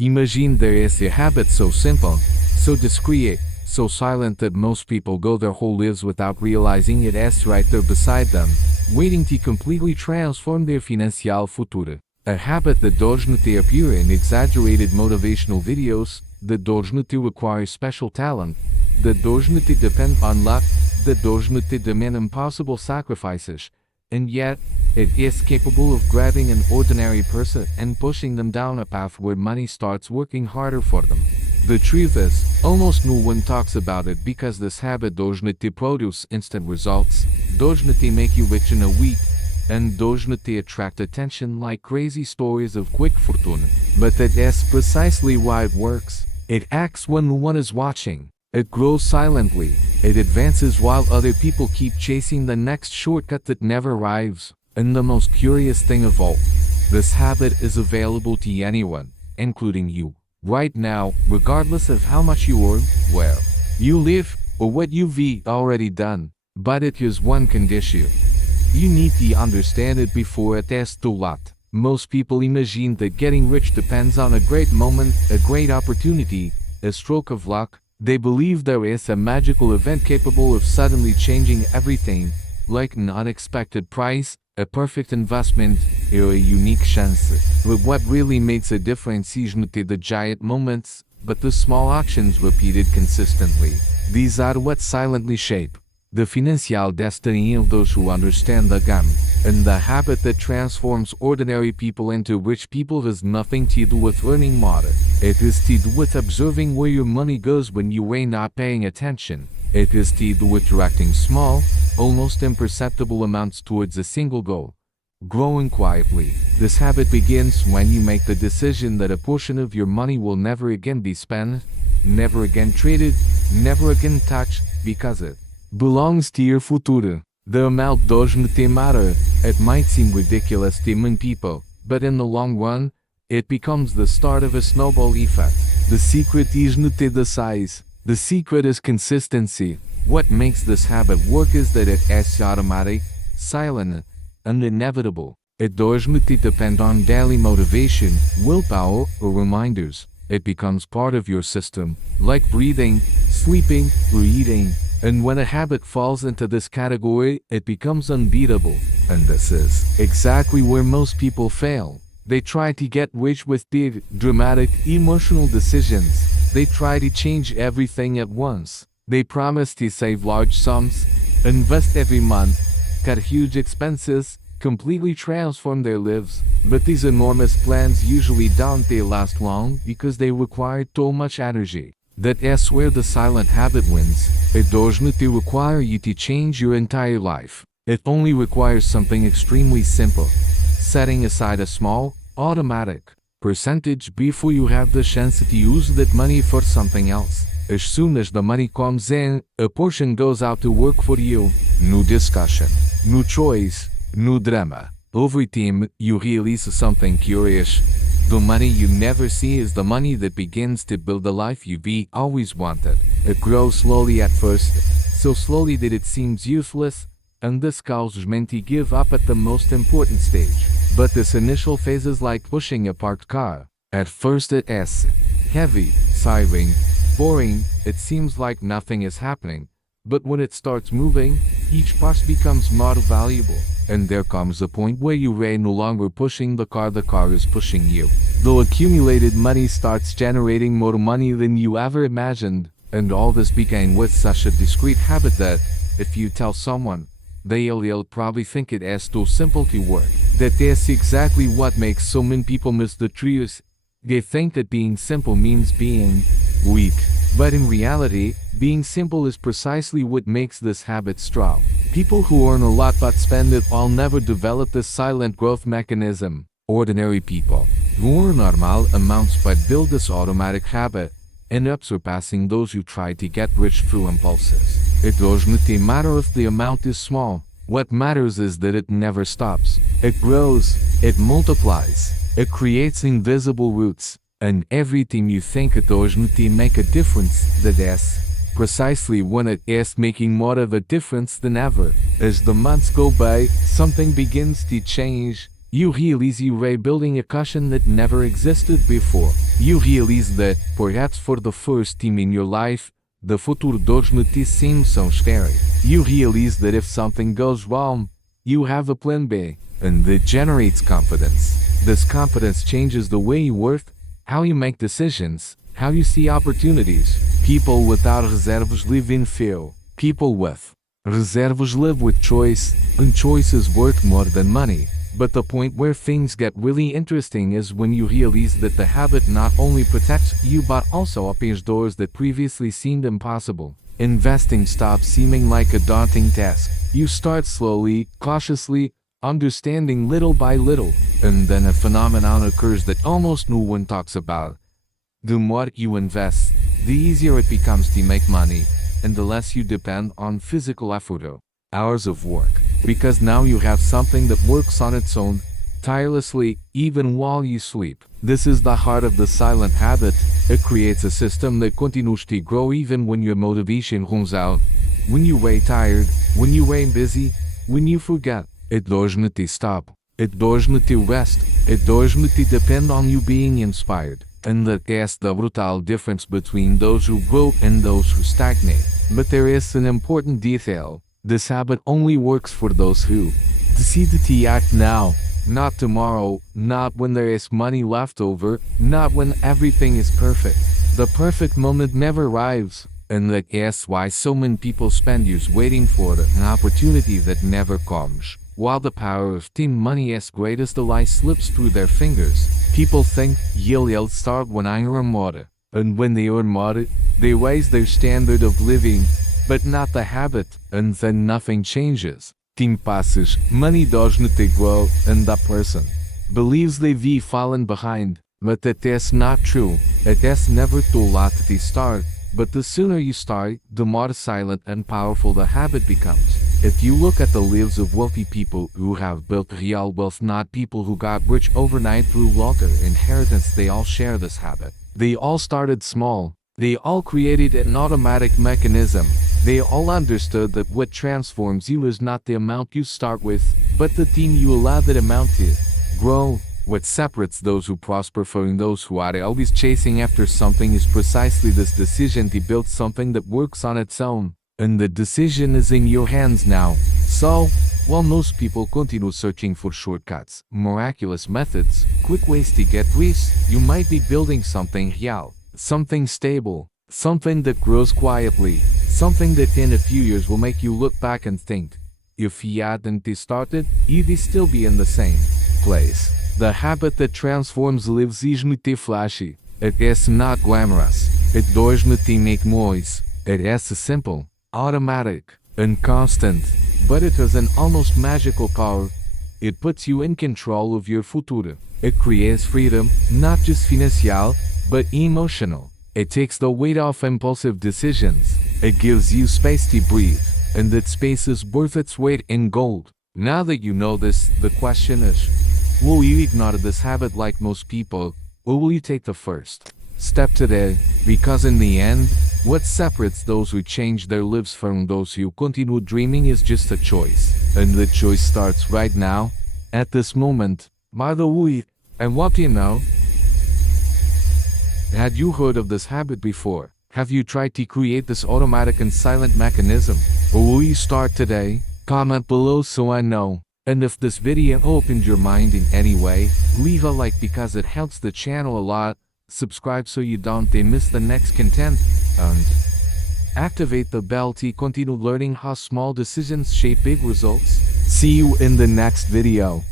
Imagine there is a habit so simple, so discreet, so silent that most people go their whole lives without realizing it is right there beside them, waiting to completely transform their financial futuro. A habit that doesn't appear in exaggerated motivational videos, that doesn't require special talent, that doesn't depend on luck, that doesn't demand impossible sacrifices, and yet, it is capable of grabbing an ordinary person and pushing them down a path where money starts working harder for them. The truth is, almost no one talks about it because this habit doesn't produce instant results, doesn't make you rich in a week, and doesn't attract attention like crazy stories of quick fortune. But that is precisely why it works. It acts when no one is watching. It grows silently. It advances while other people keep chasing the next shortcut that never arrives. And the most curious thing of all, this habit is available to anyone, including you, right now, regardless of how much you earn, where you live, or what you've already done. But it is one condition. You need to understand it before it is too late. Most people imagine that getting rich depends on a great moment, a great opportunity, a stroke of luck. They believe there is a magical event capable of suddenly changing everything, like an unexpected prize, a perfect investment, or a unique chance. But what really makes a difference isn't the giant moments, but the small actions repeated consistently. These are what silently shape the financial destiny of those who understand the game, and the habit that transforms ordinary people into rich people has nothing to do with earning more. It is to do with observing where your money goes when you are not paying attention. It is to do with directing small, almost imperceptible amounts towards a single goal. Growing quietly. This habit begins when you make the decision that a portion of your money will never again be spent, never again traded, never again touched, because it belongs to your futuro. The amount doesn't matter. It might seem ridiculous to many people, but in the long run, it becomes the start of a snowball effect. The secret isn't the size. The secret is consistency. What makes this habit work is that it is automatic, silent, and inevitable. It doesn't depend on daily motivation, willpower, or reminders. It becomes part of your system, like breathing, sleeping, or eating. And when a habit falls into this category, it becomes unbeatable. And this is exactly where most people fail. They try to get rich with big, dramatic, emotional decisions. They try to change everything at once. They promise to save large sums, invest every month, cut huge expenses, completely transform their lives. But these enormous plans usually don't last long because they require too much energy. That is where the silent habit wins. It doesn't require you to change your entire life. It only requires something extremely simple. Setting aside a small, automatic percentage before you have the chance to use that money for something else. As soon as the money comes in, a portion goes out to work for you. No discussion, no choice, no drama. Over time, you realize something curious. The money you never see is the money that begins to build the life you've always wanted. It grows slowly at first, so slowly that it seems useless, and this causes men to give up at the most important stage. But this initial phase is like pushing a parked car. At first it is heavy, sighing, boring, it seems like nothing is happening. But when it starts moving, each part becomes more valuable. And there comes a point where you are no longer pushing the car is pushing you. The accumulated money starts generating more money than you ever imagined. And all this began with such a discreet habit that, if you tell someone, they'll probably think it is too simple to work. That is exactly what makes so many people miss the truth. They think that being simple means being weak. But in reality, being simple is precisely what makes this habit strong. People who earn a lot but spend it all never develop this silent growth mechanism. Ordinary people who earn normal amounts but build this automatic habit end up surpassing those who try to get rich through impulses. It doesn't matter if the amount is small. What matters is that it never stops. It grows, it multiplies, it creates invisible roots. And every time you think it doesn't make a difference, that is precisely when it is making more of a difference than ever. As the months go by, something begins to change. You realize you are building a cushion that never existed before. You realize that, perhaps for the first time in your life, the future does not seem so scary. You realize that if something goes wrong, you have a plan B, and that generates confidence. This confidence changes the way you work, how you make decisions, how you see opportunities. People without reserves live in fear. People with reserves live with choice, and choice is worth more than money. But the point where things get really interesting is when you realize that the habit not only protects you but also opens doors that previously seemed impossible. Investing stops seeming like a daunting task. You start slowly, cautiously, understanding little by little, and then a phenomenon occurs that almost no one talks about. The more you invest, the easier it becomes to make money, and the less you depend on physical effort or hours of work. Because now you have something that works on its own, tirelessly, even while you sleep. This is the heart of the silent habit. It creates a system that continues to grow even when your motivation runs out. When you are tired, when you are busy, when you forget. It doesn't stop. It doesn't rest. It doesn't depend on you being inspired. And that's the brutal difference between those who grow and those who stagnate. But there is an important detail. This habit only works for those who decide to act now, not tomorrow, not when there is money left over, not when everything is perfect. The perfect moment never arrives, and that's why so many people spend years waiting for an opportunity that never comes. While the power of team money is great as the light slips through their fingers, people think, I'll start when I earn more. And when they earn more, they raise their standard of living, but not the habit, and then nothing changes. Time passes, money doesn't grow, and that person believes they've fallen behind. But that is not true. It is never too late to start, but the sooner you start, the more silent and powerful the habit becomes. If you look at the lives of wealthy people who have built real wealth, not people who got rich overnight through luck or inheritance, they all share this habit. They all started small. They all created an automatic mechanism. They all understood that what transforms you is not the amount you start with, but the thing you allow that amount to grow. What separates those who prosper from those who are always chasing after something is precisely this decision to build something that works on its own. And the decision is in your hands now. So, while most people continue searching for shortcuts, miraculous methods, quick ways to get rich, you might be building something real, something stable, something that grows quietly, something that in a few years will make you look back and think, if you hadn't started, you'd still be in the same place. The habit that transforms lives isn't flashy. It is not glamorous. It doesn't make noise. It is simple, automatic, and constant. But it has an almost magical power. It puts you in control of your future. It creates freedom, not just financial, but emotional. It takes the weight off impulsive decisions. It gives you space to breathe, and that space is worth its weight in gold. Now that you know this, the question is, will you ignore this habit like most people, or will you take the first step today? Because in the end, what separates those who change their lives from those who continue dreaming is just a choice. And the choice starts right now, at this moment. By the way, and what do you know? Had you heard of this habit before? Have you tried to create this automatic and silent mechanism? Or will you start today? Comment below so I know. And if this video opened your mind in any way, leave a like because it helps the channel a lot, subscribe so you don't miss the next content, and activate the bell to continue learning how small decisions shape big results. See you in the next video.